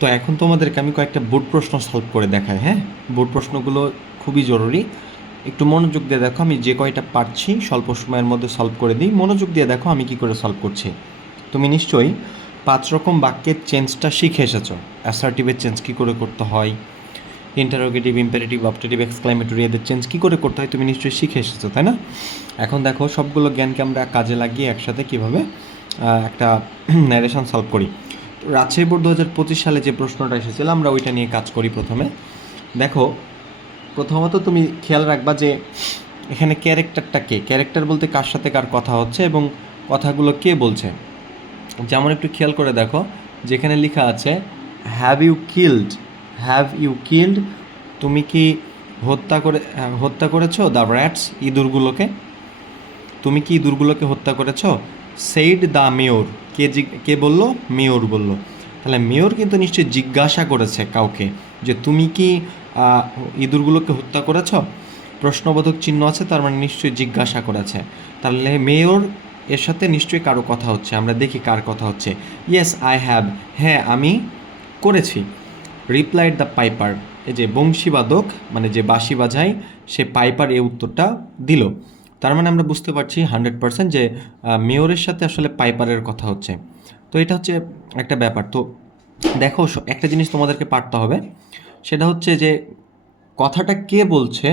তো এখন তোমাদেরকে আমি কয়েকটা বোর্ড প্রশ্ন সলভ করে দেখাই, হ্যাঁ। বোর্ড প্রশ্নগুলো খুবই জরুরি, একটু মনোযোগ দিয়ে দেখো। আমি যে কয়টা পারছি স্বল্প সময়ের মধ্যে সলভ করে দিই, মনোযোগ দিয়ে দেখো আমি কি করে সলভ করছি। তুমি নিশ্চয়ই 5 রকম বাক্যের চেঞ্জটা শিখে এসেছো। অ্যাসার্টিভের চেঞ্জ কী করে করতে হয়, ইন্টারোগেটিভ, ইম্পারেটিভ, অবজেক্টিভ, এক্সক্লামেটরি এদের চেঞ্জ কী করে করতে হয় তুমি নিশ্চয়ই শিখে এসেছো, তাই না? এখন দেখো সবগুলো জ্ঞানকে আমরা কাজে লাগিয়ে একসাথে কীভাবে একটা ন্যারেশন সলভ করি। রাজশাহী বোর্ড 2025 সালে যে প্রশ্নটা এসেছিল আমরা ওইটা নিয়ে কাজ করি। প্রথমে দেখো, প্রথমত তুমি খেয়াল রাখবা যে এখানে ক্যারেক্টারটা কে, ক্যারেক্টার বলতে কার সাথে কার কথা হচ্ছে এবং কথাগুলো কে বলছে। যেমন একটু খেয়াল করে দেখো, যেখানে লেখা আছে হ্যাভ ইউ কিল্ড, তুমি কি হত্যা করেছো দ্য র্যাটস, ইঁদুরগুলোকে, তুমি কি ইঁদুরগুলোকে হত্যা করেছো। সেইড দ্য মেয়র, কে বললো, মেয়র বলল। তাহলে মেয়র কিন্তু নিশ্চয়ই জিজ্ঞাসা করেছে কাউকে যে তুমি কি ইঁদুরগুলোকে হত্যা করেছ। প্রশ্নবোধক চিহ্ন আছে, তার মানে নিশ্চয়ই জিজ্ঞাসা করেছে। তাহলে মেয়র এর সাথে নিশ্চয়ই কারো কথা হচ্ছে, আমরা দেখি কার কথা হচ্ছে। ইয়েস আই হ্যাভ, হ্যাঁ আমি করেছি। রিপ্লাইড দ্য পাইপার, এই যে বংশীবাদক মানে যে বাঁশি বাজায় সে পাইপার এই উত্তরটা দিল। তার মানে আমরা বুঝতে পারছি 100% যে মেয়রের সাথে আসলে পাইপারের কথা হচ্ছে। তো এটা হচ্ছে একটা ব্যাপার। তো দেখো একটা জিনিস তোমাদেরকে পারতে হবে, সেটা হচ্ছে যে কথাটা কে বলছে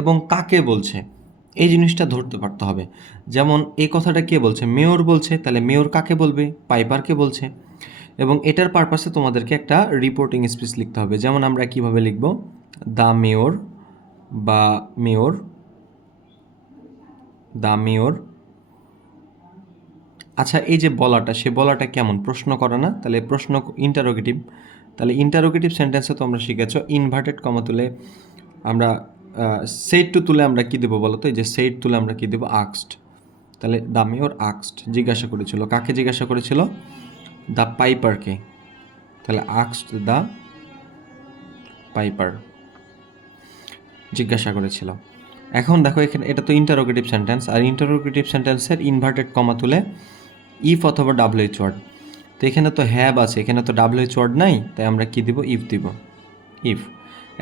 এবং কাকে বলছে, এই জিনিসটা ধরতে পারতে হবে। যেমন এই কথাটা কে বলছে, মেয়র বলছে, তাহলে মেয়র কাকে বলবে, পাইপারকে বলছে। এবং এটার পারপাসে তোমাদেরকে একটা রিপোর্টিং স্পিচ লিখতে হবে। যেমন আমরা কিভাবে লিখব, দ্য মেয়র বা মেয়র, দ্য মেয়র। আচ্ছা এই যে বলাটা, সে বলাটা কেমন, প্রশ্ন করা না, তাহলে প্রশ্ন ইন্টারোগেটিভ। তাহলে ইন্টারোগেটিভ সেন্টেন্সে তোমরা শিখেছ ইনভার্টেড কমা তুলে আমরা সেইড টু তুলে আমরা কী দেবো বলো তো, এই যে সেইড তুলে আমরা কী দেবো, আক্সড। তাহলে দ্য মেয়র আক্সড, জিজ্ঞাসা করেছিল, কাকে জিজ্ঞাসা করেছিল, দ্য পাইপারকে। তাহলে আক্সড দ্য পাইপার, জিজ্ঞাসা করেছিল। এখন দেখো এখানে এটা তো ইন্টারোগেটিভ সেন্টেন্স, আর ইন্টারোগেটিভ সেন্টেন্সের ইনভার্টেড কমা তুলে ইফ অথবা ডাব্লিউএইচ ওয়ার্ড। তো এখানে তো হ্যাভ আছে, এখানে তো ডাব্লিউএইচ ওয়ার্ড নাই, তাই আমরা কি দিব, ইফ দিব, ইফ।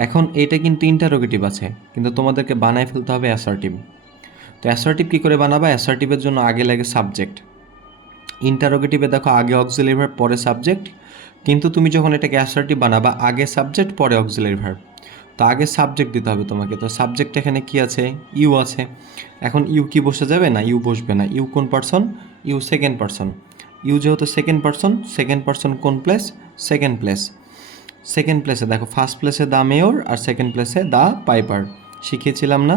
এখন এটা কিন্তু ইন্টারোগেটিভ আছে, কিন্তু তোমাদেরকে বানায় ফেলতে হবে অ্যাসার্টিভ। তো অ্যাসার্টিভ কী করে বানাবা, অ্যাসার্টিভের জন্য আগে লাগে সাবজেক্ট। ইন্টারোগেটিভে দেখো আগে অক্সিলারি ভার্ব পরে সাবজেক্ট, কিন্তু তুমি যখন এটাকে অ্যাসার্টিভ বানাবা আগে সাবজেক্ট পরে অক্সিলারি ভার্ব। তো আগে সাবজেক্ট দিতে হবে তোমাকে। তো সাবজেক্ট এখানে কি আছে, ইউ আছে। এখন ইউ কি বসে যাবে না, ইউ বসবে না। ইউ কোন person, you second person. You যেহেতু সেকেন্ড পারসন কোন প্লেস, সেকেন্ড প্লেস। সেকেন্ড প্লেসে দেখো ফার্স্ট প্লেসে দ্য মেয়র আর সেকেন্ড প্লেসে দ্য পাইপার, শিখিয়েছিলাম না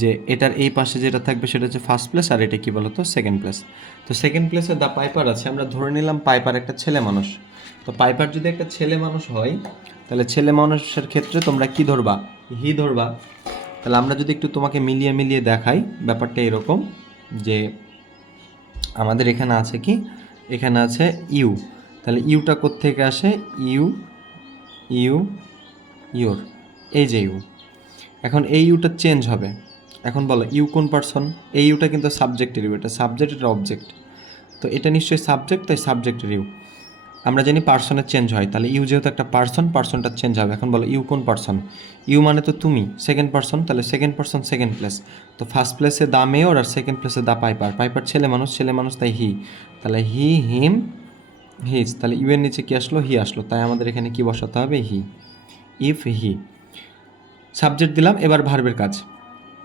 যে এটার এই পাশে যেটা থাকবে সেটা হচ্ছে ফার্স্ট প্লেস আর এটা কি বলতো, সেকেন্ড প্লেস। তো সেকেন্ড প্লেসে দ্য পাইপার আছে, আমরা ধরে নিলাম পাইপার একটা ছেলে মানুষ। তো পাইপার যদি একটা ছেলে মানুষ হয়, তাহলে ছেলে মানুষের ক্ষেত্রে তোমরা কি ধরবা, হি ধরবা। তাহলে আমরা যদি একটু তোমাকে মিলিয়ে মিলিয়ে দেখাই, ব্যাপারটা এরকম যে আমাদের এখানে আছে কি, এখানে আছে ইউ। তাহলে ইউটা কোত্থেকে আসে, ইউ ইউ ইউর, এই যে ইউ। এখন এই ইউটা চেঞ্জ হবে। এখন বলো ইউ কোন পারসন, এই ইউটা কিন্তু সাবজেক্টের ইউ, এটা সাবজেক্ট এটা অবজেক্ট। তো এটা নিশ্চয়ই সাবজেক্ট, তাই সাবজেক্টের ইউ। আমরা জানি পার্সনের চেঞ্জ হয়, তাহলে ইউ যেহেতু একটা পার্সনটা চেঞ্জ হবে। এখন বলো ইউ কোন পার্সন, ইউ মানে তো তুমি, সেকেন্ড পার্সন, তাহলে সেকেন্ড পার্সন সেকেন্ড প্লেস। তো ফার্স্ট প্লেসে দ্য মেয়র আর সেকেন্ড প্লেসে দ্য পাইপার ছেলে মানুষ তাই হি। তাহলে হি, হিম, হিজ। তাহলে ইউ এর নিচে কি আসলো, হি আসলো, তাই আমাদের এখানে কি বসাতে হবে, হি। ইফ হি, সাবজেক্ট দিলাম। এবার ভার্বের কাজ,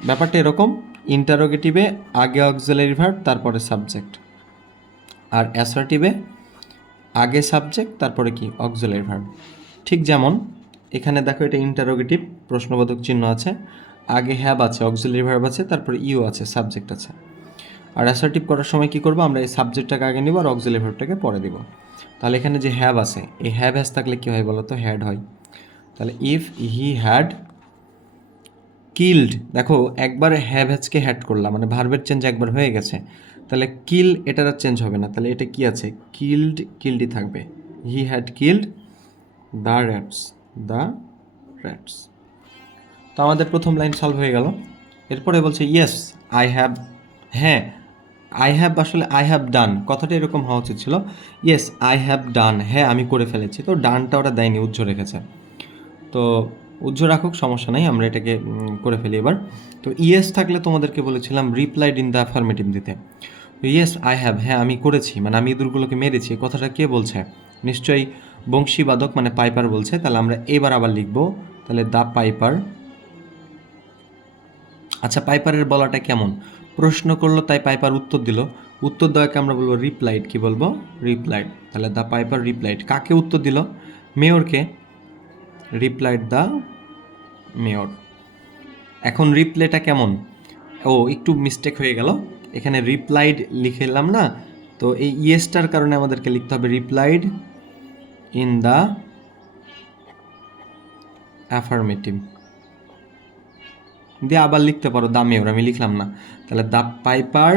ব্যাপারটা এরকম, ইন্টারোগেটিভে আগে অক্সিলারি ভার্ব তারপরে সাবজেক্ট, আর অ্যাসার্টিভে আগে সাবজেক্ট তারপরে কি, অক্সিলারি ভার্ব। ঠিক যেমন এখানে দেখো এটা ইন্টারোগেটিভ, প্রশ্নবোধক চিহ্ন আছে, আগে হ্যাভ আছে, অক্সিলারি ভার্ব আছে, তারপরে ইউ আছে, সাবজেক্ট আছে। আর অ্যাসার্টিভ করার সময় কি করবো, আমরা এই সাবজেক্টটাকে আগে নিব আর অক্সিলারি ভার্বটাকে পরে দিব। তাহলে এখানে যে হ্যাভ আছে, এই হ্যাভ হ্যাজ থাকলে কী হয় বলো তো, হ্যাড হয়। তাহলে ইফ হি হ্যাড কিল্ড, দেখো একবার হ্যাভ হ্যাজকে হ্যাড করলাম, মানে ভার্বের চেঞ্জ একবার হয়ে গেছে। তাহলে কিল এটার আর চেঞ্জ হবে না, তাহলে এটা কি আছে, কিল্ডই থাকবে। He had killed the rats. তো আমাদের প্রথম লাইন সলভ হয়ে গেল। এরপরে বলছে ইয়েস আই হ্যাভ, হ্যাঁ আই হ্যাভ আসলে আই হ্যাভ ডান কথাটা এরকম হওয়া উচিত ছিল, ইয়েস আই হ্যাভ ডান, হ্যাঁ আমি করে ফেলেছি। তো ডানটা ওরা দেয়নি, উজ্জ্ব রেখেছে। তো উজ্জ্ব রাখুক, সমস্যা নাই, আমরা এটাকে করে ফেলি এবার। তো ইয়েস থাকলে তোমাদেরকে বলেছিলাম রিপ্লাইড ইন দ্য অ্যাফার্মেটিভ দিতে। ইয়েস আই হ্যাভ, হ্যাঁ আমি করেছি, মানে আমি ইঁদুরগুলোকে মেরেছি, এই কথাটা কে বলছে? নিশ্চয়ই বংশীবাদক মানে পাইপার বলছে। তাহলে আমরা এবার আবার লিখব, তাহলে দ্য পাইপার। আচ্ছা পাইপারের বলাটা কেমন? প্রশ্ন করলো তাই পাইপার উত্তর দিল, উত্তর দেওয়াকে আমরা বলবো রিপ্লাইড। কি বলবো? রিপ্লাইড। তাহলে দ্য পাইপার রিপ্লাইড, কাকে উত্তর দিল? মেয়রকে। Replied the mayor. এখন রিপ্লাইটা কেমন? ও একটু মিস্টেক হয়ে গেল, এখানে রিপ্লাইড লিখে এলাম না, তো এই ইয়েসটার কারণে আমাদেরকে লিখতে হবে রিপ্লাইড ইন দ্য অ্যাফার্মেটিভ দিয়ে আবার লিখতে পারো দ্য মেয়র, আমি লিখলাম না। তাহলে the piper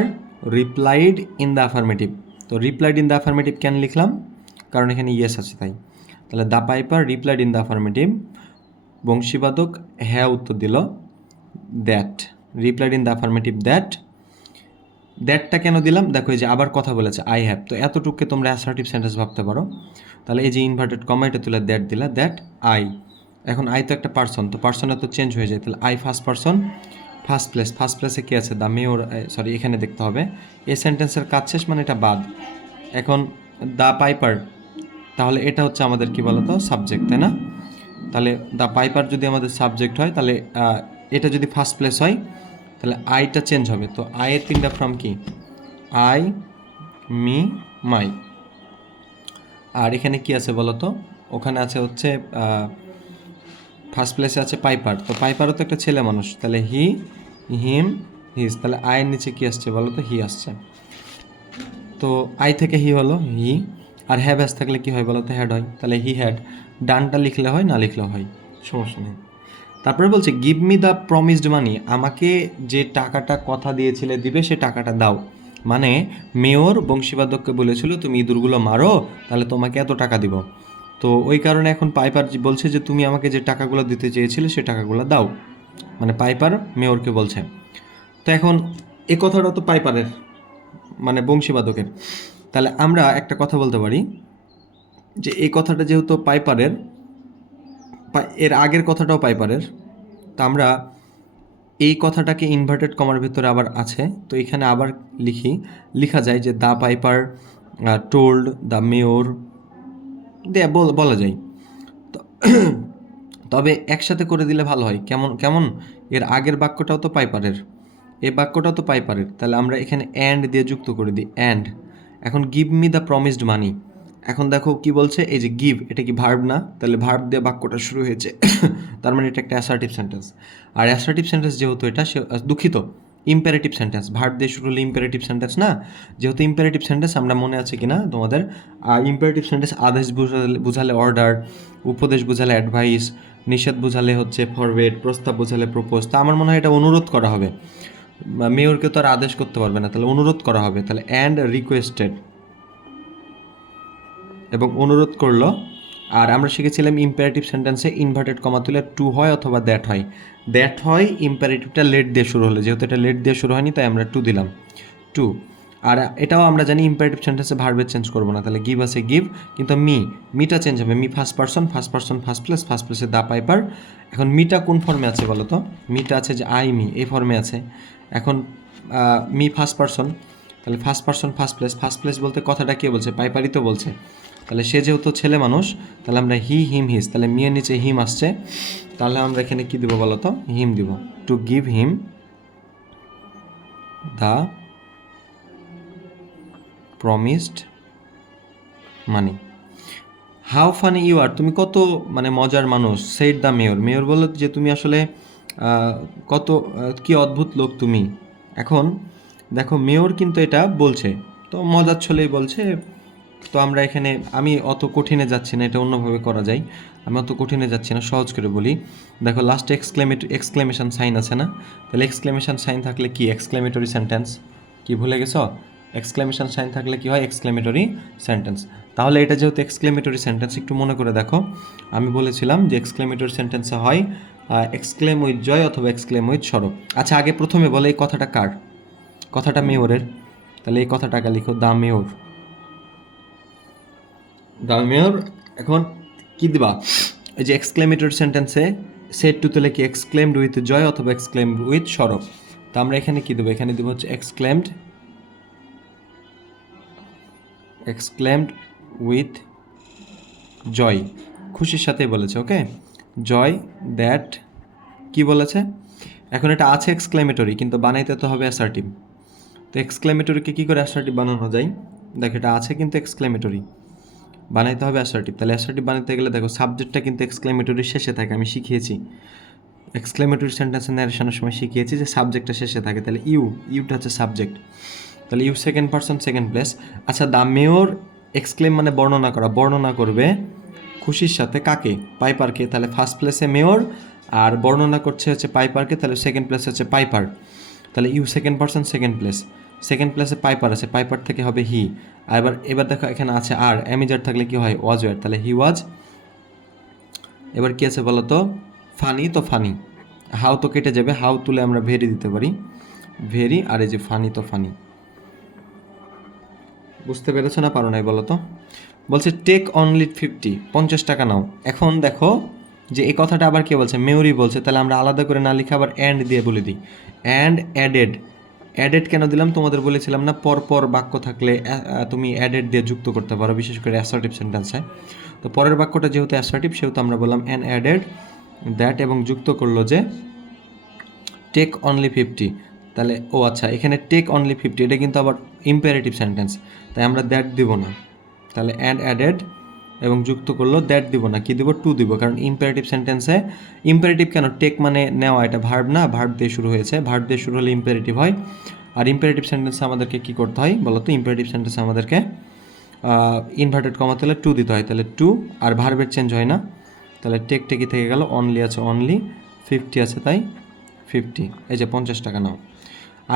replied in the affirmative. তো রিপ্লাইড ইন দ্য অ্যাফার্মেটিভ কেন লিখলাম? কারণ এখানে ইয়েস আছে তাই। তাহলে the piper replied in the affirmative, বংশীবাদক হ্যাঁ উত্তর দিল, that replied in the affirmative that. দ্যাটটা কেন দিলাম? দেখো এই যে আবার কথা বলেছে আই হ্যাভ, তো এতটুকুকে তোমরা অ্যাসার্টিভ সেন্টেন্স ভাবতে পারো। তাহলে এই যে ইনভার্টেড কমা এটা তুলে দ্যাট দিলা, দ্যাট আই। এখন আই তো একটা পার্সন, তো পার্সনে তো চেঞ্জ হয়ে যায়, তাহলে I first person first place, first প্লেসে কী আছে? দ্য মেয়র, সরি এখানে দেখতে হবে এই সেন্টেন্সের কাজ শেষ, মানে এটা বাদ। এখন দ্য পাইপার, তাহলে এটা হচ্ছে আমাদের কি বলতো সাবজেক্ট, তাই না? তাহলে দ্য পাইপার যদি আমাদের সাবজেক্ট হয়, তাহলে এটা যদি ফার্স্ট প্লেস হয় তাহলে আইটা চেঞ্জ হবে। তো আইয়ের তিনটা ফর্ম কি? আই, মি, মাই। আর এখানে কি আছে বলো তো? ওখানে আছে হচ্ছে ফার্স্ট প্লেসে আছে পাইপার, তো পাইপারও তো একটা ছেলে মানুষ, তাহলে হি, হিম, হিজ। তাহলে আয়ের নিচে কি আসছে বলো তো? হি আসছে। তো আই থেকে হি হলো হি, আর হ্যাভ অ্যাস থাকলে কি হয় বলো তো? হ্যাড হয়। তাহলে হি হ্যাড, ডানটা লিখলে হয় না লিখলে হয়, সমস্যা নেই। তারপরে বলছে গিভ মি দ্য প্রমিসড মানি, আমাকে যে টাকাটা কথা দিয়েছিলে দিবে সে টাকাটা দাও। মানে মেয়র বংশীবাদককে বলেছিল তুমি ইঁদুরগুলো মারো, তাহলে তোমাকে এত টাকা দিব। তো ওই কারণে এখন পাইপার বলছে যে তুমি আমাকে যে টাকাগুলো দিতে চেয়েছিলে সে টাকাগুলো দাও, মানে পাইপার মেয়রকে বলছে। তো এখন এ কথাটা তো পাইপারের, মানে বংশীবাদকের। তাহলে আমরা একটা কথা বলতে পারি যে এই কথাটা যেহেতু পাইপারের, এর আগের কথাটাও পাইপারের, তা আমরা এই কথাটাকে ইনভার্টেড কমার ভিতরে আবার আছে, তো এখানে আবার লেখা যায় যে the piper told the mayor, দিয়ে বলা যায়। তবে একসাথে করে দিলে ভালো হয়। কেমন কেমন? এর আগের বাক্যটাও তো পাইপারের, এই বাক্যটাও তো পাইপারের, তাহলে আমরা এখানে অ্যান্ড দিয়ে যুক্ত করে দিই, অ্যান্ড। এখন গিভ মি দ্য প্রমিসড মানি, এখন দেখো কি বলছে, এই যে গিভ, এটা কি ভার্ব না? তাহলে ভার্ব দিয়ে বাক্যটা শুরু হয়েছে, তার মানে এটা একটা অ্যাসার্টিভ সেন্টেন্স। আর অ্যাসার্টিভ সেন্টেন্স যেহেতু এটা, সে দুঃখিত ইম্পারেটিভ সেন্টেন্স, ভার্ব দিয়ে শুরু হলে ইম্পারেটিভ সেন্টেন্স না। যেহেতু ইম্পারেটিভ সেন্টেন্স, আমরা মনে আছে কি না তোমাদের, ইম্পারেটিভ সেন্টেন্স আদেশ বুঝালে অর্ডার, উপদেশ বুঝালে অ্যাডভাইস, নিষেধ বুঝালে হচ্ছে ফরওয়ার্ড, প্রস্তাব বুঝালে প্রপোজ। তা আমার মনে হয় এটা অনুরোধ করা হবে, মেয়রকে তো আর আদেশ করতে পারবে না, তাহলে অনুরোধ করা হবে। তাহলে অ্যান্ড রিকোয়েস্টেড, এবং অনুরোধ করলো। আর আমরা শিখেছিলাম ইম্পারেটিভ সেন্টেন্সে ইনভার্টেড কমা তুলে টু হয় অথবা দ্যাট হয়। দ্যাট হয় ইম্পারেটিভটা লেট দিয়ে শুরু হলে, যেহেতু এটা লেট দিয়ে শুরু হয়নি তাই আমরা টু দিলাম, টু। আর এটাও আমরা জানি ইম্পারেটিভ সেন্টেন্সে ভার্বের চেঞ্জ করবো না, তাহলে গিভ আছে গিভ, কিন্তু মিটা চেঞ্জ হবে, মি ফার্স্ট পার্সন ফার্স্ট প্লেসে দ্য পাইপার। এখন মিটা কোন ফর্মে আছে বলো তো? মিটা আছে যে আই মি, এই ফর্মে আছে। এখন মি ফার্স্ট পার্সন, তাহলে ফার্স্ট পার্সন ফার্স্ট প্লেস বলতে কথাটা কে বলছে? পাইপারই তো বলছে। তাহলে সে যেহেতু ছেলে মানুষ, তাহলে আমরা হি, হিম, হিজ, তাহলে মিয়ের নিচে হিম আসছে, তাহলে আমরা এখানে কী দেবো বলো তো? হিম দিব, to give him the promised money. How funny you are, তুমি কত মানে মজার মানুষ। সেইড দ্য মেয়র, মেয়র বলল যে তুমি আসলে কত কি অদ্ভুত লোক তুমি। এখন দেখো মেয়র কিন্তু এটা বলছে, তো মজার ছলেই বলছে। তো আমরা এখানে, আমি অত কঠিনে যাচ্ছি না, এটা অন্যভাবে করা যায়, আমি অত কঠিনে যাচ্ছি না, সহজ করে বলি। দেখো লাস্টে এক্সক্লেমেশন সাইন আছে না? তাহলে এক্সক্লেমেশন সাইন থাকলে কি? Exclamatory sentence. কি ভুলে গেছো? এক্সক্লেমেশন সাইন থাকলে কি হয়? Exclamatory sentence. তাহলে এটা যেহেতু এক্সক্লেমেটরি সেন্টেন্স, একটু মনে করে দেখো, আমি বলেছিলাম যে এক্সক্লেমেটরি সেন্টেন্সে হয় এক্সক্লেম উইথ জয় অথবা এক্সক্লেম উইথ সরব। আচ্ছা আগে প্রথমে বলে এই কথাটা কার? কথাটা মেয়রের। তাহলে এই কথাটাকে লিখো দ্য মেয়র। The mayor. এখন কি দিবা, এই যে এক্সক্লেমেটরি সেন্টেন্সে সেড টু তুলে কি এক্সক্লেমড উইথ জয় অথবা এক্সক্লেমড উইথ সরব। তো আমরা এখানে কি দেবো, এখানে দেবো হচ্ছে এক্সক্লেমড উইথ জয়, খুশির সাথেই বলেছে। ওকে, জয় দ্যাট কি বলেছে। এখন এটা আছে এক্সক্লেমেটরি, কিন্তু বানাইতে তো হবে অ্যাসার্টিভ। তো এক্সক্লেমেটরিকে কী করে অ্যাসার্টিভ বানানো যায়, দেখো এটা আছে কিন্তু এক্সক্লেমেটরি, বানাইতে হবে অ্যাসার্টিভ। তাহলে অ্যাসার্টিভ বানাতে গেলে দেখো সাবজেক্টটা কিন্তু এক্সক্লেমেটরির শেষে থাকে, আমি শিখিয়েছি এক্সক্লেমেটরি সেন্টেন্সের ন্যারেশনের সময় শিখিয়েছি যে সাবজেক্টটা শেষে থাকে। তাহলে ইউটা হচ্ছে সাবজেক্ট, তাহলে you second person second place. আচ্ছা, দ্য মেয়র এক্সক্লেম মানে বর্ণনা করা, বর্ণনা করবে খুশির সাথে কাকে, পাইপারকে। তাহলে ফার্স্ট প্লেসে মেয়র, আর বর্ণনা করছে হচ্ছে পাইপারকে, তাহলে সেকেন্ড প্লেসে হচ্ছে পাইপার। তাহলে you second person second place, second প্লেসে পাইপার আছে, পাইপার থেকে হবে হি। আর এবার দেখো এখানে আছে আর, অ্যামিজার থাকলে কি হয় ওয়াজ ওয়ার, তাহলে হি ওয়াজ। এবার কি আছে বলো তো, ফানি, তো ফানি। হাউ তো কেটে যাবে, হাউ তুলে আমরা ভেরি দিতে পারি, ভেরি। আর এই যে ফানি, তো ফানি। বুঝতে পেরেছো না পারো নাই বলো তো। বলছে টেক অনলি 50, 50 টাকা নাও। এখন দেখো যে এই কথাটা আবার কে বলছে, মেয়রি বলছে। তাহলে আমরা আলাদা করে না লিখে আবার অ্যান্ড দিয়ে বলে দিই, অ্যান্ড অ্যাডেড। অ্যাডেড কেন দিলাম, তোমাদের বলেছিলাম না পরপর বাক্য থাকলে তুমি অ্যাডেড দিয়ে যুক্ত করতে পারো, বিশেষ করে অ্যাসার্টিভ সেন্টেন্সে। তো পরের বাক্যটা যেহেতু অ্যাসার্টিভ, সেহেতু আমরা বললাম অ্যান্ড অ্যাডেড দ্যাট, এবং যুক্ত করলো যে টেক অনলি 50। তাহলে ও আচ্ছা, এখানে টেক অনলি 50 এটা কিন্তু আবার ইম্পারেটিভ সেন্টেন্স, তাই আমরা দ্যাট দিব না। তাহলে অ্যান্ড অ্যাডেড এবং যুক্ত করলো, দ্যাট দিব না, কি দিব, টু দিব। কারণ ইম্পারেটিভ সেন্টেন্সে, ইম্পারেটিভ কেন, টেক মানে নেওয়া, এটা ভার্ব না, ভার্ব দিয়ে শুরু হয়েছে, ভার্ব দিয়ে শুরু হলে ইম্পারেটিভ হয়। আর ইম্পারেটিভ সেন্টেন্সে আমাদেরকে কী করতে হয় বলো তো, ইম্পারেটিভ সেন্টেন্সে আমাদেরকে ইনভার্টেড কমা তাহলে টু দিতে হয়, তাহলে টু, আর ভার্বের চেঞ্জ হয় না। তাহলে টেক টেকি থেকে গেল, অনলি আছে অনলি, 50 আছে তাই 50। এই যে 50 টাকা নাও।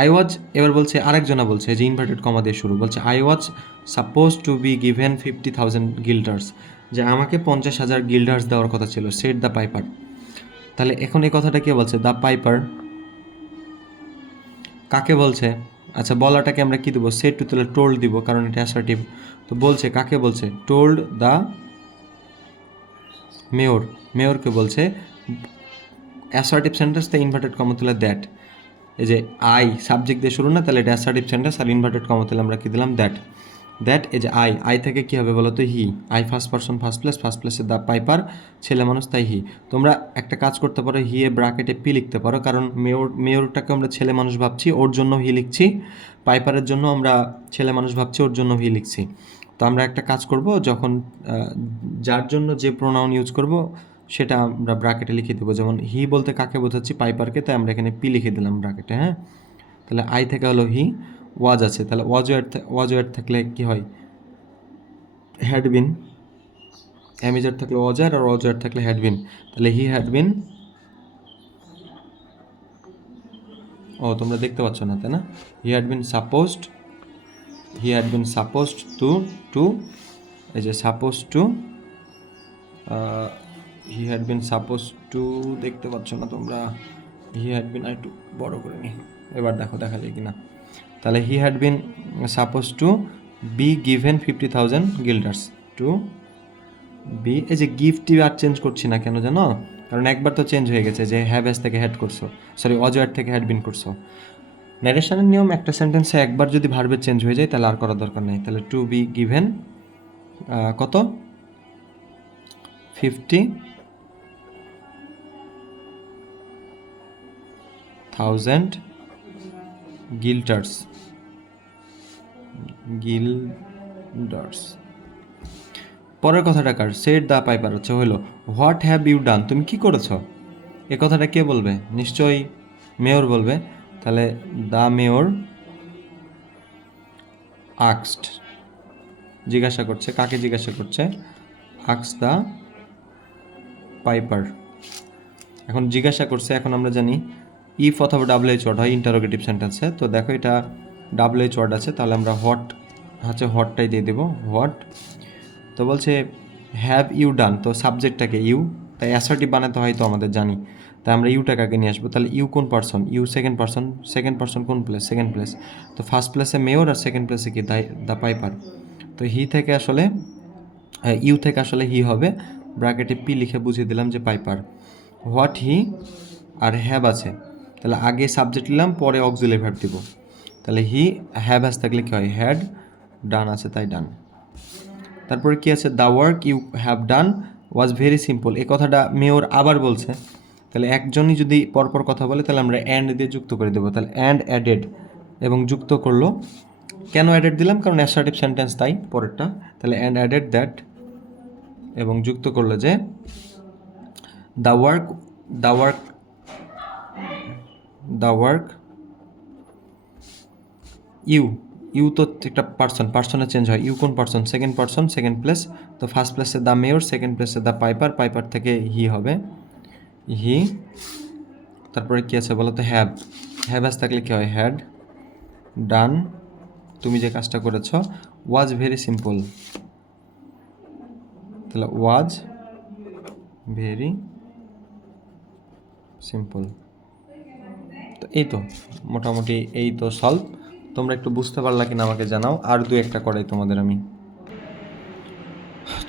আই ওয়াজ, এবার বলছে আরেকজনা বলছে, যে ইনভার্টেড কমা দিয়ে শুরু, বলছে I was suppose to be given 50,000 গিল্ডার্স, যে আমাকে 50,000 গিল্ডার্স দেওয়ার কথা ছিল, সেট দ্য পাইপার। তাহলে এখন এই কথাটা কে বলছে, দ্য পাইপার। কাকে বলছে, আচ্ছা বলাটাকে আমরা কি দেবো, সেট টু, তাহলে টোল্ড দিব, কারণ এটা অ্যাসার্টিভ। তো বলছে কাকে বলছে, টোল্ড দ্য মেয়র, মেয়রকে বলছে। অ্যাসার্টিভ সেন্টেন্স তো ইনভার্টেড কমা তুলে দ্যাট, এই যে আই সাবজেক্ট দিয়ে শুরু না, তাহলে এটা অ্যাসার্টিভ সেন্টেন্স, আর ইনভার্টেড কমা তুলে আমরা কি দিলাম, দ্যাট। দ্যাট, এই যে আই থেকে কি হবে বলো তো, he. I first person first place, first প্লেসে দ্য পাইপার, ছেলে মানুষ তাই হি। তোমরা একটা কাজ করতে পারো, হি এ ব্রাকেটে পি লিখতে পারো, কারণ মেয়রটাকে আমরা ছেলে মানুষ ভাবছি, ওর জন্য হি লিখছি। পাইপারের জন্য আমরা ছেলে মানুষ ভাবছি, ওর জন্য হি লিখছি। তো আমরা একটা কাজ করব, যখন যার জন্য যে প্রোনাউন ইউজ করব সেটা আমরা ব্র্যাকেটে লিখে দেবো। যেমন হি বলতে কাকে বোঝাচ্ছি, পাইপারকে, তাই আমরা এখানে পি লিখে দিলাম ব্র্যাকেটে। হ্যাঁ, তাহলে আই থেকে হলো হি, ওয়াজ আছে, তাহলে ওয়াজ ওয়ার থাকলে কি হয়, হ্যাড বিন। অ্যামিজার থাকলে ওয়াজার, আর ওয়াজার থাকলে হ্যাড বিন, তাহলে হি হ্যাড বিন। ও তোমরা দেখতে পাচ্ছ না তাই না, হি had bin supposed, he had bin supposed to, এই যে suppose two, he had been suppose two, দেখতে পাচ্ছ না তোমরা, হি হ্যাড বিন, একটু বড় করে নি, এবার দেখো দেখা যায় কিনা। তাহলে he had been suppose to be given 50,000 guilders, to be. এই যে গিফটটি আর চেঞ্জ করছি না কেন জানো, কারণ একবার তো চেঞ্জ হয়ে গেছে, যে হ্যাভ এস থেকে হ্যাড করছো, সরি অজয়ের থেকে হ্যাড বিন করছো। ন্যারেশনের নিয়ম, একটা সেন্টেন্সে একবার যদি ভার্বের চেঞ্জ হয়ে যায় তাহলে আর করার দরকার নেই। তাহলে টু বি গিভেন কত, 50,000 গিল্ডার্স, পরের কথাটা কার, সেট দ্য পাইপার হচ্ছে হলো হোয়াট হ্যাভ ইউ ডান, তুমি কি করেছ। এ কথাটা কে বলবে, নিশ্চয়ই মেয়র বলবে। তাহলে দ্য মেয়র আক্সড, জিজ্ঞাসা করছে, কাকে জিজ্ঞাসা করছে, আক্স দ্য পাইপার। এখন জিজ্ঞাসা করছে, এখন আমরা জানি ইফ অথবা ডাব্লিউএইচ ওয়ার্ড হয় ইন্টারোগেটিভ সেন্টেন্সে। তো দেখো এটা ডাব্লিউএইচ ওয়ার্ড আছে, তাহলে আমরা হোয়াট হচ্ছে হোয়াটটাই দিয়ে দেবো, হোয়াট। তো বলছে হ্যাভ ইউ ডান, তো সাবজেক্টটাকে ইউ, তাই অ্যাসার্টিভ বানাতে হয় তো আমাদের জানি, তাই আমরা ইউটাকে আগে নিয়ে আসবো। তাহলে ইউ কোন person? You second person. Second person কোন প্লেস? Second place. তো ফার্স্ট প্লেসে মেয়র আর সেকেন্ড প্লেসে কি দ্য পাইপার। তো হি থেকে আসলে ইউ থেকে আসলে হি হবে, ব্র্যাকেটে পি লিখে বুঝিয়ে দিলাম যে piper. What he are have আছে, তাহলে আগে সাবজেক্ট নিলাম, পরে অক্সিলারি ভার্ব দিব। তাহলে হি হ্যাভ হ্যাজ থাকলে কী হয়? হ্যাড। ডান আছে তাই ডান। তারপরে কি আছে? The work you have done was very simple. এই কথাটা মেয়র আবার বলছে, তাহলে একজনই যদি পরপর কথা বলে তাহলে আমরা অ্যান্ড দিয়ে যুক্ত করে দেবো। তাহলে অ্যান্ড অ্যাডেড, এবং যুক্ত করলো। কেন অ্যাডেড দিলাম? কারণ অ্যাসার্টিভ সেন্টেন্স তাই পরেরটা। তাহলে অ্যান্ড অ্যাডেড দ্যাট, এবং যুক্ত করলো যে দ্য ওয়ার্ক ইউ তো একটা পার্সনে চেঞ্জ হয়। ইউ কোন person? Second person, second place. তো ফার্স্ট প্লেসে দ্য মেয়র, সেকেন্ড প্লেসে দ্য পাইপার, পাইপার থেকে হি হবে, হি। তারপরে কি আছে বলো তো? হ্যাভ হ্যাজ থাকলে কি হয়? হ্যাড। ডান, তুমি যে কাজটা করেছ। ওয়াজ ভেরি সিম্পল, তাহলে ওয়াজ ভেরি সিম্পল। তো এই তো মোটামুটি এই তো সলভ। তোমরা একটু বুঝতে পারলা কিনা আমাকে জানাও, আর দু একটা করাই তোমাদের আমি।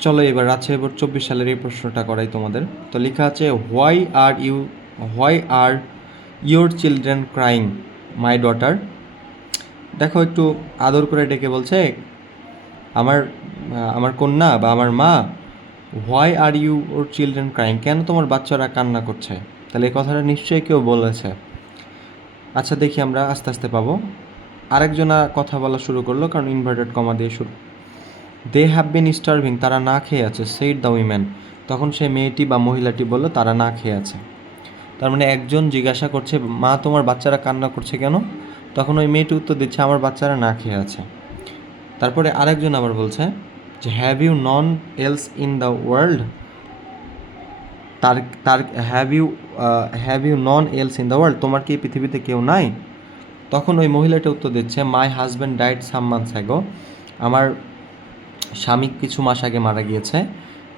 চলো এবার আছে 24 সালের এই প্রশ্নটা করাই তোমাদের। তো লেখা আছে why are your children crying my daughter. দেখো একটু আদর করে ডেকে বলছে আমার কন্যা বা আমার মা, why are your children crying, কেন তোমার বাচ্চারা কান্না করছে। তাহলে এই কথাটা নিশ্চয়ই কেউ বলেছে। আচ্ছা দেখি আমরা আস্তে আস্তে পাবো। আরেকজনা কথা বলা শুরু করলো, কারণ ইনভার্টেড কমা দিয়ে শুরু। দে হ্যাভ বিন স্টার্ভিং, তারা না খেয়ে আছে। সেইড দ্য উইমেন, তখন সেই মেয়েটি বা মহিলাটি বলল তারা না খেয়ে আছে। তার মানে একজন জিজ্ঞাসা করছে, মা তোমার বাচ্চারা কান্না করছে কেন? তখন ওই মেয়েটি উত্তর দিচ্ছে, আমার বাচ্চারা না খেয়ে আছে। তারপরে আরেকজন আবার বলছে যে have you none else in the world, তার have you none else in the world, তোমার কি পৃথিবীতে কেউ নাই? তখন ওই মহিলাটা উত্তর দিচ্ছে, মাই husband died some months ago, আমার স্বামী কিছু মাস আগে মারা গিয়েছে।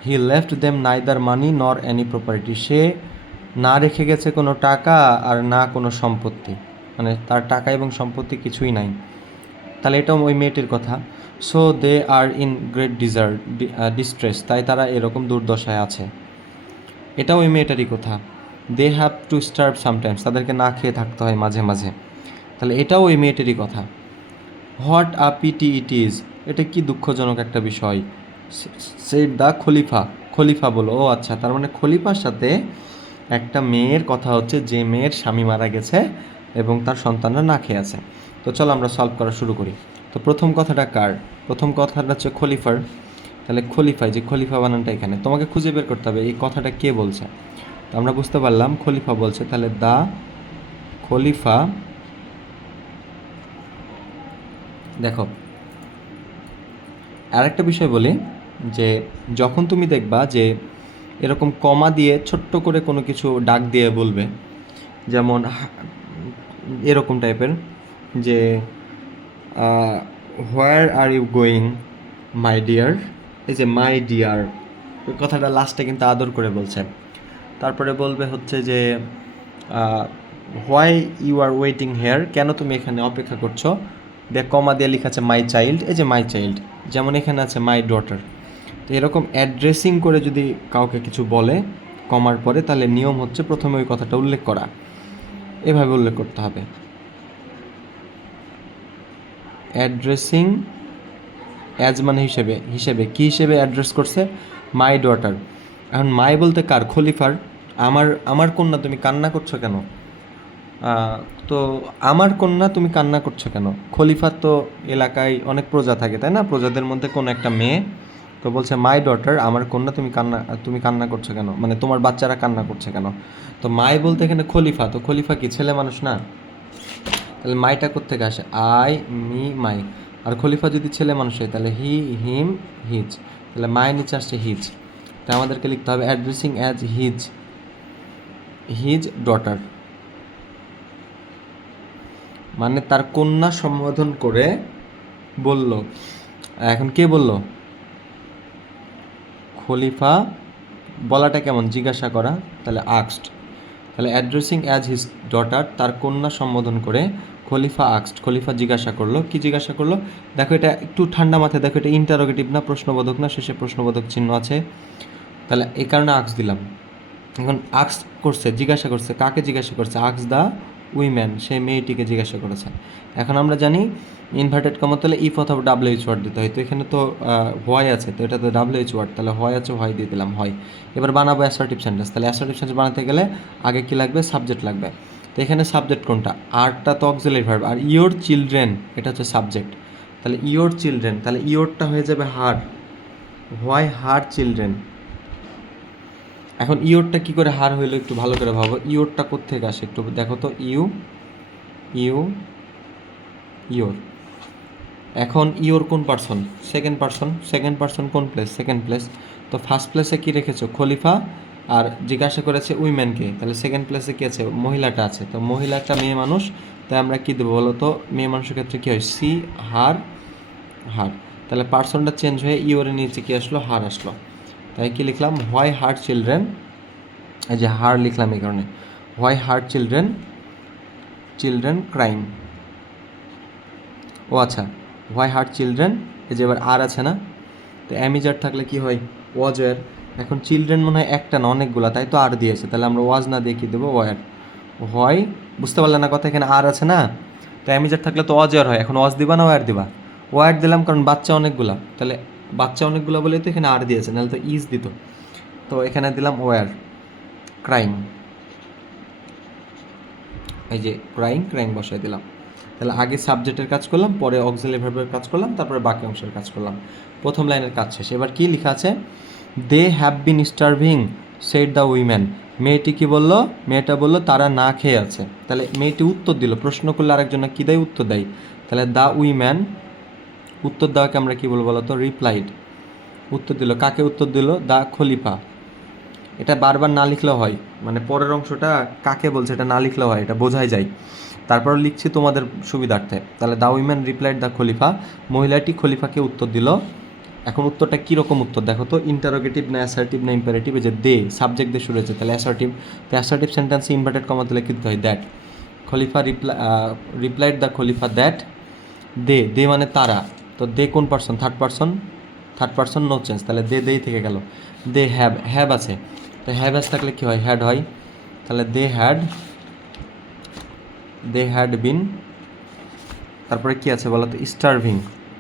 হি লেফট দেম নাইদার মানি নর এনি প্রপার্টি, সে না রেখে গেছে কোনো টাকা আর না কোনো সম্পত্তি, মানে তার টাকা এবং সম্পত্তি কিছুই নাই। তাহলে এটাও ওই মেয়েটির কথা। So they are in great distress, তাই তারা এরকম দুর্দশায় আছে। এটাও ওই মেয়েটারই কথা। They have to starve sometimes, তাদেরকে না খেয়ে থাকতে হয় মাঝে মাঝে। তাহলে এটাও ওই মেয়েটিরই কথা। What a PT it is, এটা কি দুঃখজনক একটা বিষয়। সেড দ্য খলিফা বলো। ও আচ্ছা, তার মানে খলিফার সাথে একটা মেয়ের কথা হচ্ছে, যে মেয়ের স্বামী মারা গেছে এবং তার সন্তানরা না খেয়ে আছে। তো চলো আমরা সলভ করা শুরু করি। তো প্রথম কথাটা কার? প্রথম কথাটা হচ্ছে খলিফার। তাহলে খলিফায়, যে খলিফা বানানটা এখানে তোমাকে খুঁজে বের করতে হবে এই কথাটা কে বলছে। তো আমরা বুঝতে পারলাম খলিফা বলছে, তাহলে দা খলিফা। দেখো আরেকটা বিষয় বলি, যে যখন তুমি দেখবা যে এরকম কমা দিয়ে ছোট্ট করে কোনো কিছু ডাক দিয়ে বলবে, যেমন এরকম টাইপের, যে where are you going my dear, এই যে মাই ডিয়ার ওই কথাটা লাস্টে কিন্তু আদর করে বলছে। তারপরে বলবে হচ্ছে যে why you are waiting here, কেন তুমি এখানে অপেক্ষা করছো। দেখ কমা দিয়ে লেখা আছে মাই চাইল্ড, এই যে মাই চাইল্ড, যেমন এখানে আছে মাই ডটার। তো এরকম অ্যাড্রেসিং করে যদি কাউকে কিছু বলে কমার পরে, তাহলে নিয়ম হচ্ছে প্রথমে ওই কথাটা উল্লেখ করা, এভাবে উল্লেখ করতে হবে। অ্যাড্রেসিং অ্যাজ মানে হিসেবে কী হিসেবে অ্যাড্রেস করছে? My daughter. এখন মাই বলতে কার? খলিফার। আমার কন্যা তুমি কান্না করছো কেন? তো আমার কন্যা তুমি কান্না করছো কেন, খলিফার তো এলাকায় অনেক প্রজা থাকে তাই না, প্রজাদের মধ্যে কোনো একটা মেয়ে। তো বলছে মাই ডটার, আমার কন্যা তুমি কান্না করছো কেন, মানে তোমার বাচ্চারা কান্না করছে কেন। তো মাই বলতে এখানে খলিফা, তো খলিফা কি ছেলে মানুষ না? তাহলে মাইটা কোত্থেকে আসে? আই, মি, মাই। আর খলিফা যদি ছেলে মানুষ হয় তাহলে হি, হিম, হিজ। তাহলে মায়ের নিচে আসছে হিজ। তাই আমাদেরকে লিখতে হবে অ্যাড্রেসিং অ্যাজ হিজ ডটার, মানে তার কন্যা সম্বোধন করে বলল। এখন কে বলল? খলিফা বলাটা কেমন, জিজ্ঞাসা করা, তাহলে আক্সড। তাহলে অ্যাড্রেসিং অ্যাজ হিজ ডটার, তার কন্যা সম্বোধন করে খলিফা আক্সড, খলিফা জিজ্ঞাসা করলো। কি জিজ্ঞাসা করলো? দেখো এটা একটু ঠান্ডা মাথায় দেখো, এটা ইন্টারোগেটিভ না, প্রশ্নবোধক না, শেষে প্রশ্নবোধক চিহ্ন আছে, তাহলে এই কারণে আক্স দিলাম। এখন আক্স করছে, জিজ্ঞাসা করছে, কাকে জিজ্ঞাসা করছে? আক্স দ্য উইম্যান, সে মেয়েটিকে জিজ্ঞাসা করেছে। এখন আমরা জানি ইনভার্টেড কমা তাহলে ইফ অথবা ডাব্লিউএইচ ওয়ার্ড দিতে হয়, তো এখানে তো হোয়াই আছে, তো এটা তো ডাব্লিউএইচ ওয়ার্ড, তাহলে হয় আছে, হয় দিয়ে দিলাম হয়। এবার বানাবো অ্যাসার্টিভ সেন্টেন্স, তাহলে অ্যাসার্টিভ সেন্টেন্স বানাতে গেলে আগে কি লাগবে? সাবজেক্ট লাগবে। তো এখানে সাবজেক্ট কোনটা? আরটা তো অক্সিলারি ভার্ব, আর ইয়োর চিলড্রেন এটা হচ্ছে সাবজেক্ট, তাহলে ইয়োর চিলড্রেন, তাহলে ইয়োরটা হয়ে যাবে হার, হোয়াই হার চিলড্রেন। এখন ইয়োরটা কী করে হার হইলো একটু ভালো করে ভাবো, ইয়োরটা কোত্থেকে আসে একটু দেখো তো, ইয়োর। এখন ইয়োর কোন person? Second person. Second person কোন প্লেস? Second place. তো ফার্স্ট প্লেসে কী রেখেছো? খলিফা, আর জিজ্ঞাসা করেছে উইম্যানকে, তাহলে সেকেন্ড প্লেসে কী আছে? মহিলাটা আছে। তো মহিলা একটা মেয়ে মানুষ, তাই আমরা কী দেবো বলো তো? মেয়ে মানুষের ক্ষেত্রে কী হয়? সি হার, হার। তাহলে পার্সনটা চেঞ্জ হয়ে ইয়োরের নিচে কী আসলো? হার আসলো। তাই কি লিখলাম? হোয়াই হার চিলড্রেন, এই যে হার লিখলাম এই কারণে, হোয়াই হার চিলড্রেন ক্রাইম। ও আচ্ছা, হোয়াই হার চিলড্রেন, এই যে এবার আর আছে না, তো অ্যামিজার থাকলে কি হয়? ওয়াজের। এখন চিলড্রেন মনে হয় একটা না অনেকগুলা, তাই তো আর দিয়েছে, তাহলে আমরা ওয়াজ না দিয়ে কী দেবো? ওয়ার। হয়, বুঝতে পারলে না কথা? এখানে আর আছে না, তো অ্যামিজার থাকলে তো ওয়াজের হয়, এখন ওয়াজ দিবা না ওয়ার দিবা? ওয়ার দিলাম, কারণ বাচ্চা অনেকগুলা, তাহলে বাচ্চা অনেকগুলা বলে তো এখানে আর দিয়েছে, নাহলে তো ইজ দিত। তো এখানে দিলাম ওয়ার ক্রাইম, এই যে ক্রাইম বসাই দিলাম। তাহলে আগে সাবজেক্টের কাজ করলাম, পরে অক্সিলারি ভার্বের কাজ করলাম, তারপরে বাকি অংশের কাজ করলাম। প্রথম লাইনের কাজ শেষ। এবার কি লেখা আছে? They have been starving said the woman. মেয়েটি কি বলল? মেয়েটা বলল তারা না খেয়ে আছে। তাহলে মেয়েটি উত্তর দিল, প্রশ্ন করলে আরেকজন কী দেয়? উত্তর দেয়। তাহলে দ্য উইম্যান, উত্তর দেওয়াকে আমরা কী বলবো বলো তো? রিপ্লাইড। উত্তর দিল, কাকে উত্তর দিল? দ্য খলিফা। এটা বারবার না লিখলেও হয়, মানে পরের অংশটা কাকে বলছে এটা না লিখলেও হয়, এটা বোঝাই যায়। তারপর লিখছি তোমাদের সুবিধার্থে। তাহলে দ্য উইম্যান রিপ্লাইড দ্য খলিফা, মহিলাটি খলিফাকে উত্তর দিল। এখন উত্তরটা কীরকম উত্তর দেখো তো? ইন্টারোগেটিভ না অ্যাসার্টিভ না ইম্পারেটিভ? এই যে দে, সাবজেক্ট দিয়ে শুরু হয়েছে, তাহলে অ্যাসার্টিভ। তো অ্যাসার্টিভ সেন্টেন্সে ইনভার্টেড কমা দিলে কী দিতে হয়? দ্যাট। খলিফা রিপ্লাইড দ্য খলিফা দ্যাট দে মানে তারা, তো দে কোন person? Third person no change, তাহলে দেই থেকে গেল। দে হ্যাভ আছে, তো হ্যাভ অ্যাজ থাকলে কী হয়? হ্যাড হয়। তাহলে দে হ্যাড বিন, তারপরে কি আছে বলো তো? স্টার্ভিং,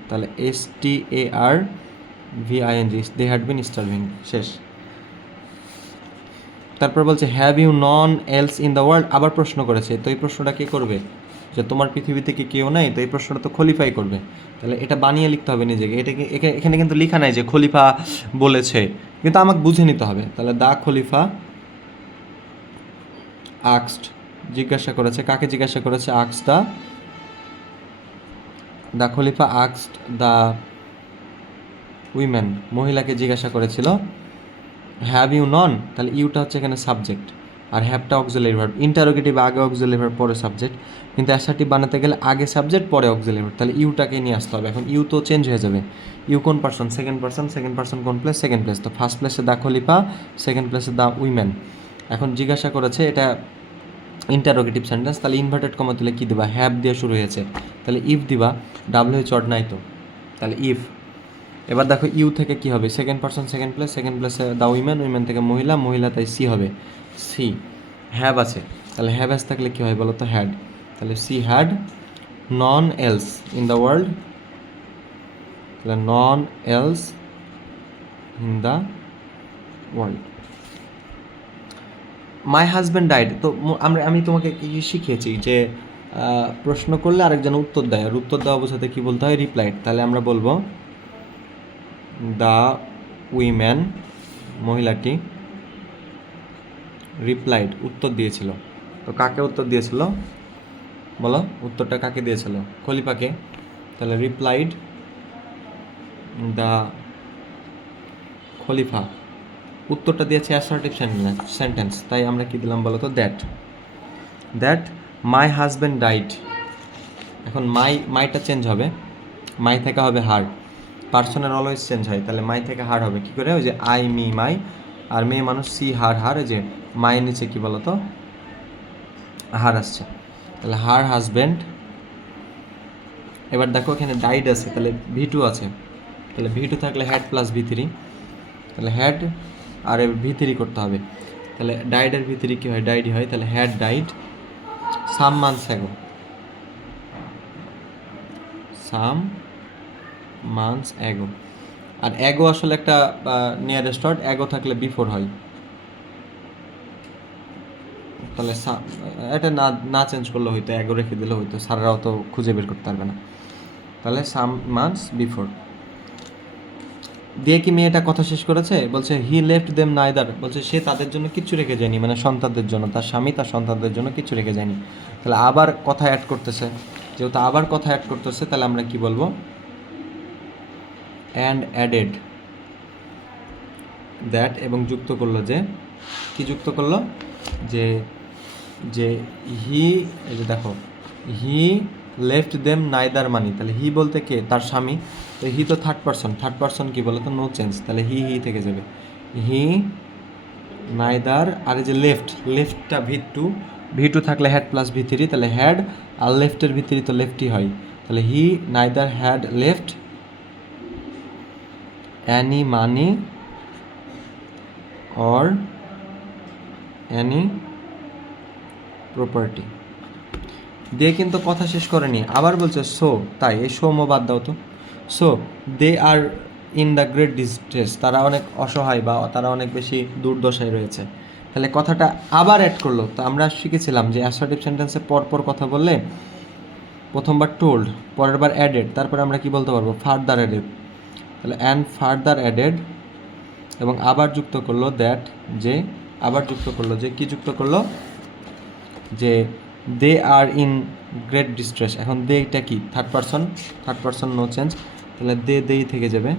তাহলে STARVING, they had been starving, শেষ। তারপর বলছে have you none else in the world, আবার প্রশ্ন করেছে, তো এই প্রশ্নটা কে করবে? যে তোমার পৃথিবীতে কি কেউ নাই, তো এই প্রশ্নটা তো খলিফাই করবে। তাহলে এটা বানিয়ে লিখতে হবে নিজেকে, এখানে কিন্তু লেখা নাই যে খলিফা বলেছে, কিন্তু আমাকে বুঝে নিতে হবে। তাহলে দা খলিফা আক্সড, জিজ্ঞাসা করেছে, কাকে জিজ্ঞাসা করেছে? আক্স দ্য খলিফা আক্সড দ্য উইমেন, মহিলাকে জিজ্ঞাসা করেছিল। হ্যাভ ইউ নন, তাহলে ইউটা হচ্ছে এখানে সাবজেক্ট, আর হ্যাভটা অক্সিলারি ভার্ব। ইন্টারোগেটিভ আগে অক্সিলারি ভার্ব পরে সাবজেক্ট, কিন্তু অ্যাসার্টিভ বানাতে গেলে আগে সাবজেক্ট পরে অক্সিলারি ভার্ব, তাহলে ইউটাকে নিয়ে আসতে হবে। এখন ইউ তো চেঞ্জ হয়ে যাবে, ইউ কোন পার্সন? সেকেন্ড পার্সন কোন প্লেস? Second place. তো ফার্স্ট প্লেসে দ্য খলিফা, সেকেন্ড প্লেসে দ্য উইমেন। এখন জিজ্ঞাসা করেছে, এটা ইন্টারোগেটিভ সেন্টেন্স, তাহলে ইনভার্টেড কমা তুলে কী দিবা? হ্যাভ দিয়ে শুরু হয়েছে, তাহলে ইফ দিবা, WH ওয়ার্ড নাই তো, তাহলে ইফ। এবার দেখো ইউ থেকে কি হবে? সেকেন্ড পার্সন সেকেন্ড প্লেসে দ্য উইমেন থেকে মহিলা, তাই সি হবে, সি। হ্যাভ আছে, তাহলে হ্যাভ অ্যাজ থাকলে কী হয় বলো তো? হ্যাড। তাহলে she had none else in the world, তাহলে none else in the world. My husband died, তো আমি তোমাকে কি শিখিয়েছি যে প্রশ্ন করলে আরেকজন উত্তর দেয়, আর উত্তর দেওয়া বোঝাতে কী বলতে হয়? রিপ্লাইড। তাহলে আমরা বলবো দ্য উইম্যান, মহিলাটি রিপ্লাইড, উত্তর দিয়েছিল। তো কাকে উত্তর দিয়েছিল বলো? উত্তরটা কাকে দিয়েছিল? খলিফাকে। তাহলে রিপ্লাইড দ্য খলিফা, উত্তরটা দিয়েছে অ্যাসার্টিভ সেন্টেন্স, তাই আমরা কি দিলাম বলো তো? That my husband died. এখন মাইটা চেঞ্জ হবে, মাই থেকে হবে হার, পার্সনের অলওয়েজ চেঞ্জ হয়, তাহলে মাই থেকে হার হবে কী করে? ওই যে আই মি মাই, আর মেয়ে মানুষ সি হার হার, এই যে মায়ের নিচে কি বলতো হার আসছে, তাহলে হার হাজব্যান্ড। এবার দেখো এখানে ডাইড আছে, তাহলে V2 আছে, তাহলে V2 থাকলে হ্যাড প্লাস V3, তাহলে হ্যাড আর V3 করতে হবে, তাহলে ডাইডের V3 কী হয়, ডাইডই হয়, তাহলে had died some months ago, some months ago. আর অ্যাগো আসলে একটা নিয়ারেস্ট ওয়ার্ড, অ্যাগো থাকলে বিফোর হয়, তাহলে এটা না না চেঞ্জ করলে হয়তো অ্যাগো রেখে দিলে হয়তো, স্যাররাও তো খুঁজে বের করতে পারবে না। তাহলে সাম মান্থস বিফোর দিয়ে কি মেয়েটা কথা শেষ করেছে, বলছে হি লেফট দেম নাইদার, বলছে সে তাদের জন্য কিচ্ছু রেখে যায়নি, মানে সন্তানদের জন্য, তার স্বামী তার সন্তানদের জন্য কিচ্ছু রেখে যায়নি। তাহলে আবার কথা অ্যাড করতেছে, যেহেতু আবার কথা অ্যাড করতেছে তাহলে আমরা কি বলবো, অ্যান্ড অ্যাডেড দ্যাট, এবং যুক্ত করলো যে, কি যুক্ত করলো, যে যে হি, এই যে দেখো হি লেফট দেম নাইদার মানি, তাহলে হি বলতে কে, তার স্বামী, তো হি তো থার্ড পারসন কি বলো তো, নো চেঞ্জ, তাহলে হি থেকে যাবে, হি নাইদার, আর এই যে লেফটটা V2 থাকলে হ্যাড প্লাস V3, তাহলে হ্যাড আর লেফটের V3 তো লেফটই হয়, তাহলে he neither had left any money or any property দিয়ে কিন্তু কথা শেষ করেনি, আবার বলছে সো, তাই এই সো মো বাদ দাও তো, so they are in the great distress, তারা অনেক অসহায় বা তারা অনেক বেশি দুর্দশায় রয়েছে, তাহলে কথাটা আবার অ্যাড করলো। তো আমরা শিখেছিলাম যে অ্যাসার্টিভ সেন্টেন্সে পরপর কথা বললে প্রথমবার টোল্ড, পরের বার অ্যাডেড, তারপরে আমরা কি বলতে পারবো, ফার্দার অ্যাডেড, তাহলে অ্যান্ড ফার্দার অ্যাডেড, এবং আবার যুক্ত করলো দ্যাট, যে আবার যুক্ত করলো যে, কি যুক্ত করলো, যে দে আর ইন গ্রেট ডিস্ট্রেস, এখন দে এটা কি, থার্ড পারসন নো চেঞ্জ, তাহলে দেই থেকে যাবে,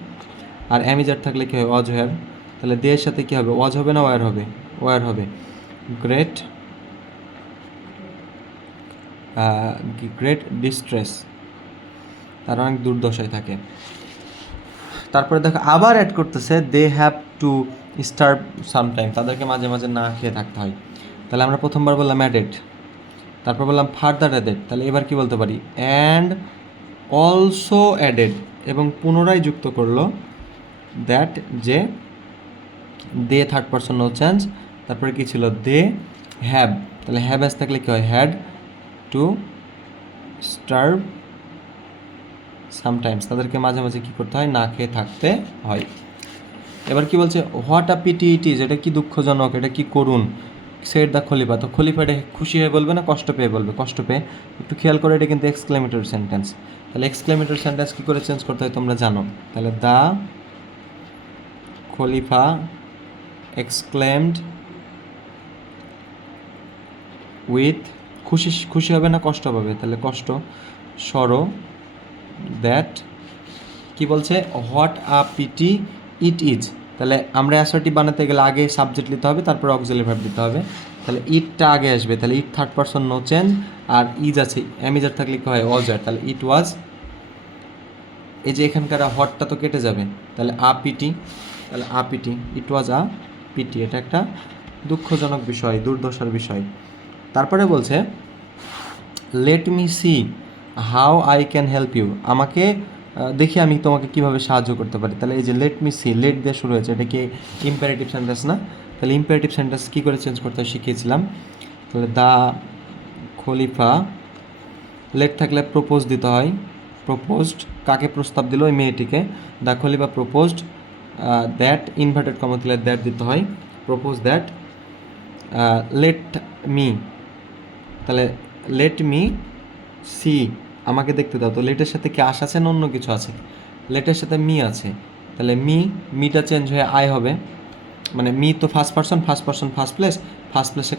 আর অ্যামিজার থাকলে কী হবে, ওয়াজ ওয়্যার, তাহলে দে এর সাথে কী হবে, ওয়াজ হবে না ওয়্যার হবে, ওয়্যার হবে, গ্রেট ডিস্ট্রেস, তারা অনেক দুর্দশায় থাকে। তারপরে দেখো আবার অ্যাড করতেছে they have to starve sometime, তাদেরকে মাঝে মাঝে না খেয়ে থাকতে হয়, তাহলে আমরা প্রথমবার বললাম অ্যাডেড, তারপর বললাম ফার্দার অ্যাডেড, তাহলে এবার কি বলতে পারি, অ্যান্ড অলসো অ্যাডেড, এবং পুনরায় যুক্ত করলো দ্যাট, যে দে থার্ড পারসন নো চেঞ্জ, তারপরে কি ছিল, দে হ্যাভ, তাহলে হ্যাভ অ্যাজ থাকলে কী হয়, হ্যাড টু স্টার্ভ সামটাইমস, তাদেরকে মাঝে মাঝে কী করতে হয়, না খেয়ে থাকতে হয়। এবার কি বলছে, what a PT it is, এটা কি দুঃখজনক, এটা কি করুন, সেট দ্য খলিফা, তো খলিফা এটা খুশি হয়ে বলবে না কষ্ট পেয়ে বলবে, কষ্ট পেয়ে, একটু খেয়াল করে, এটা কিন্তু এক্সক্লেমেটরি সেন্টেন্স, তাহলে এক্সক্লেমেটরি সেন্টেন্স কী করে চেঞ্জ করতে হয় তোমরা জানো, তাহলে দ্য খলিফা এক্সক্লেমড উইথ, খুশি হবে না কষ্ট পাবে, তাহলে কষ্ট, সরো দ্যাট, কি বলছে, what a PT it is, তাহলে আমরা অ্যাসার্টিভ বানাতে গেলে আগে সাবজেক্ট নিতে হবে, তারপর অক্সিলারি ভার্ব দিতে হবে, তাহলে ইটটা আগে আসবে, তাহলে it third person no change, আর ইজ আছে, অ্যামিজার থাকলে কি হয়, ওয়াজ হয়, তাহলে ইট ওয়াজ, এই যে এখানকার হটটা তো কেটে যাবে, তাহলে আ পিটি, তাহলে আ পিটি, ইট ওয়াজ আ পিটি, এটা একটা দুঃখজনক বিষয়, দুর্দশার বিষয়। তারপরে বলছে let me see how I can help you, আমাকে দেখি আমি তোমাকে কিভাবে সাহায্য করতে পারি, তাহলে এই যে লেট মি সি, লেট দিয়ে শুরু হয়েছে, এটা কি ইম্পারেটিভ সেন্টেন্স না, তাহলে ইম্পারেটিভ সেন্টেন্স কী করে চেঞ্জ করতে হয় শিখিয়েছিলাম, তাহলে দ্য খলিফা, লেট থাকলে প্রপোজ দিতে হয়, প্রপোজড, কাকে প্রস্তাব দিল, ওই মেয়েটিকে, the Khalifa proposed that, inverted comma দিলে দ্যাট দিতে হয়, প্রপোজ দ্যাট লেট মি, তাহলে লেট মি সি, আমাকে দেখতে দাও, তো লেটের সাথে কি আশ আছে না অন্য কিছু আছে, লেটের সাথে মি আছে, তাহলে মিটা চেঞ্জ হয়ে আই হবে, মানে মি তো ফার্স্ট ফার্স্ট প্লেসে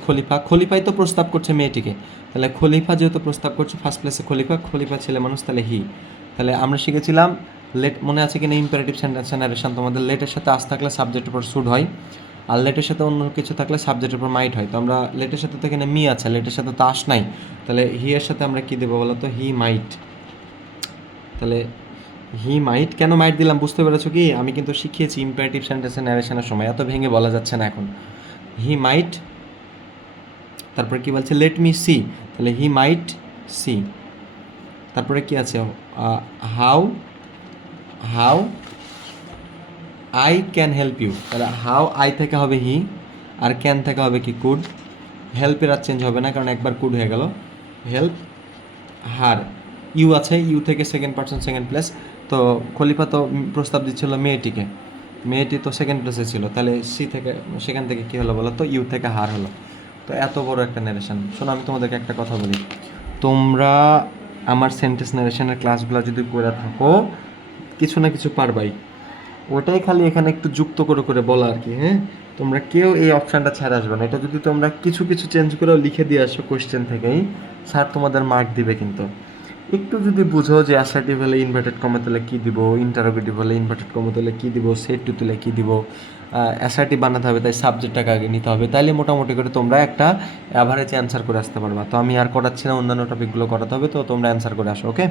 খলিফাই তো প্রস্তাব করছে মেয়েটিকে, তাহলে খলিফা যেহেতু প্রস্তাব করছে ফার্স্ট প্লেসে খলিফা ছেলে মানুষ, তাহলে হি, তাহলে আমরা শিখেছিলাম লেট, মনে আছে কিনা ইম্পারেটিভ সেন্টেন্স নারেশন, তোমাদের লেটের সাথে আস থাকলে সাবজেক্টের উপর শুড হয়, আর লেটের সাথে অন্য কিছু থাকলে সাবজেক্টের উপর মাইট হয়, তো আমরা লেটের সাথে তো এখানে মি আছে, লেটের সাথে তো আস নাই, তাহলে হি এর সাথে আমরা কী দেবো বলো তো, হি মাইট, তাহলে হি মাইট, কেন মাইট দিলাম বুঝতে পেরেছো কি? আমি কিন্তু শিখিয়েছি ইম্পারেটিভ সেন্টেন্সের ন্যারেশনের সময়, এত ভেঙে বলা যাচ্ছে না এখন। হি মাইট, তারপরে কি বলছে, লেট মি সি, তাহলে হি মাইট সি। তারপরে কি আছে, how how I can help you, তাহলে হাউ আই থেকে হবে হি, আর ক্যান থেকে হবে কি কুড। হেল্পের আর চেঞ্জ হবে না কারণ একবার কুড হয়ে গেল। হেল্প হার, ইউ আছে, ইউ থেকে সেকেন্ড পার্সন সেকেন্ড প্লেস, তো খলিফা তো প্রস্তাব দিচ্ছিল মেয়েটিকে, মেয়েটি তো সেকেন্ড প্লেসে ছিল, তাহলে সি থেকে, সেখান থেকে কী হলো বলো তো, ইউ থেকে হার হলো। তো এত বড় একটা ন্যারেশন। শোনো আমি তোমাদেরকে একটা কথা বলি, তোমরা আমার সেন্টেন্স ন্যারেশনের ক্লাসগুলো যদি করে থাকো কিছু না কিছু পারবাই, ওটাই খালি এখানে একটু যুক্ত করে করে বলা আর কি। হ্যাঁ, তোমরা কেউ এই অপশানটা ছাড়া আসবে না, এটা যদি তোমরা কিছু কিছু চেঞ্জ করেও লিখে দিয়ে আসো কোয়েশ্চেন থেকেই, স্যার তোমাদের মার্ক দিবে। কিন্তু একটু যদি বুঝো যে অ্যাসার্টিভ হলে ইনভার্টেড কমা তুলে কী দিব, ইন্টারোগেটিভ হলে ইনভার্টেড কমা তুলে কী দিব, সেট টু তুলে কী দিব, অ্যাসার্টিভ বানাতে হবে তাই সাবজেক্টটাকে আগে নিতে হবে, তাইলে মোটামুটি করে তোমরা একটা অ্যাভারেজ অ্যান্সার করে আসতে পারবা। তো আমি আর করাচ্ছি না, অন্যান্য টপিকগুলো করাতে হবে, তো তোমরা অ্যান্সার করে আসো, ওকে।